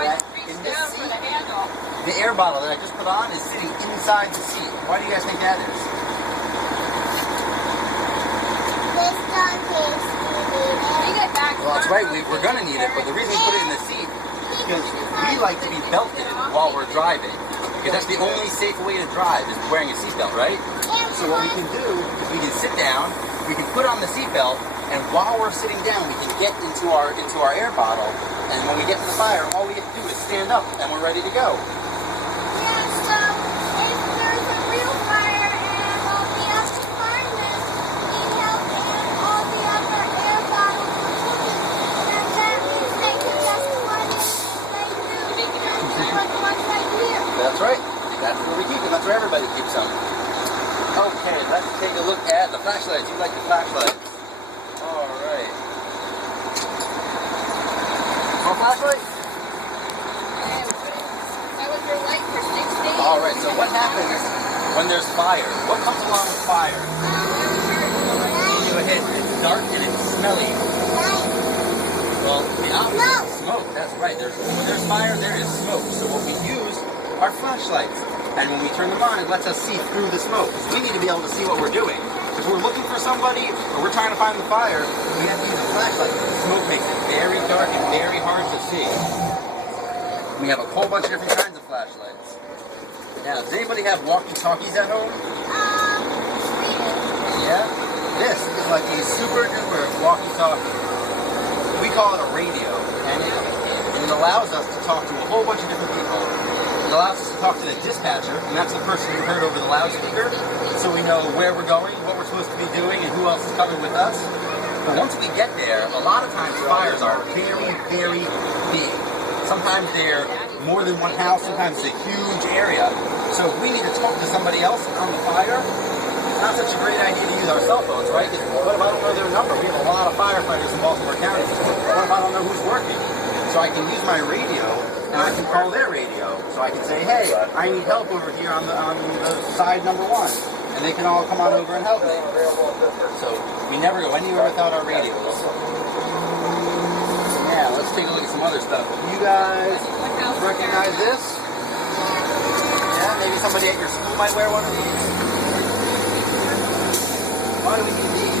that in this seat, the air bottle that I just put on is sitting inside the seat. Why do you guys think that is? Well, that's right. We're going to need it, but the reason we put it in the seat is because we like to be belted while we're driving. Because that's the only safe way to drive is wearing a seatbelt, right? So what we can do is we can sit down, we can put on the seatbelt, and while we're sitting down, we can get into our air bottle. And when we get to the fire, all we have to do is stand up, and we're ready to go. That's right. That's where we keep them. That's where everybody keeps them. Okay, let's take a look at the flashlights. You like the flashlights? All right. More flashlights? That was your light for 6 days. All right. So what happens when there's fire? What comes along with fire? Go ahead. It's dark and it's smelly. Well, the opposite is smoke. That's right. When there's fire, there is smoke. So what we use are flashlights. And when we turn them on, it lets us see through the smoke. We need to be able to see what we're doing. If we're looking for somebody or we're trying to find the fire, we have to use a flashlight. Smoke makes it very dark and very hard to see. We have a whole bunch of different kinds of flashlights. Now, does anybody have walkie-talkies at home? Yeah? This is like a super duper walkie-talkie. We call it a radio, and it allows us to talk to a whole bunch of different people. It allows us to talk to the dispatcher, and that's the person you heard over the loudspeaker, so we know where we're going, what we're supposed to be doing, and who else is coming with us. But once we get there, a lot of times fires are very, very big. Sometimes they're more than one house, sometimes it's a huge area. So if we need to talk to somebody else on the fire, it's not such a great idea to use our cell phones, right? Because what if I don't know their number? We have a lot of firefighters in Baltimore County. What if I don't know who's working? So I can use my radio, and I can call their radio. So I can say, hey, I need help over here on the side number 1. And they can all come on over and help me. So we never go anywhere without our radios. So now, let's take a look at some other stuff. You guys recognize this? Yeah, maybe somebody at your school might wear one of these. Why do we need these?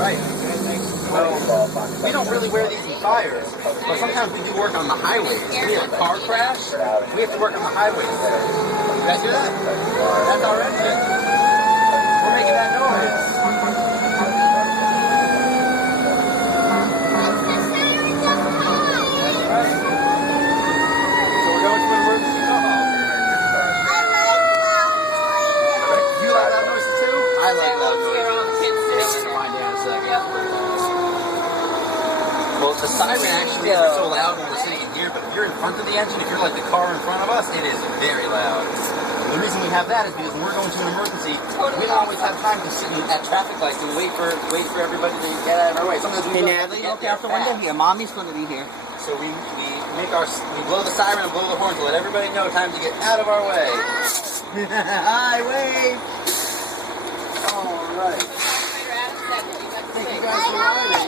Right. Well, we don't really wear these in fires, but sometimes we do work on the highways. We have a car crash, we have to work on the highways. You guys hear that? That's our engine. We're making that noise. That's right. So we're going to an emergency call. You like loud noises too? I like loud noises. Well, the siren actually isn't so loud when we're sitting in here, but if you're in front of the engine, if you're like the car in front of us, it is very loud. And the reason we have that is because when we're going to an emergency, we don't always have time to sit at traffic lights and wait for everybody to get out of our way. Sometimes we look out the window here. Mommy's going to be here. So we blow the siren and blow the horn to let everybody know time to get out of our way. Hi, wave. All right. Thank you guys for riding.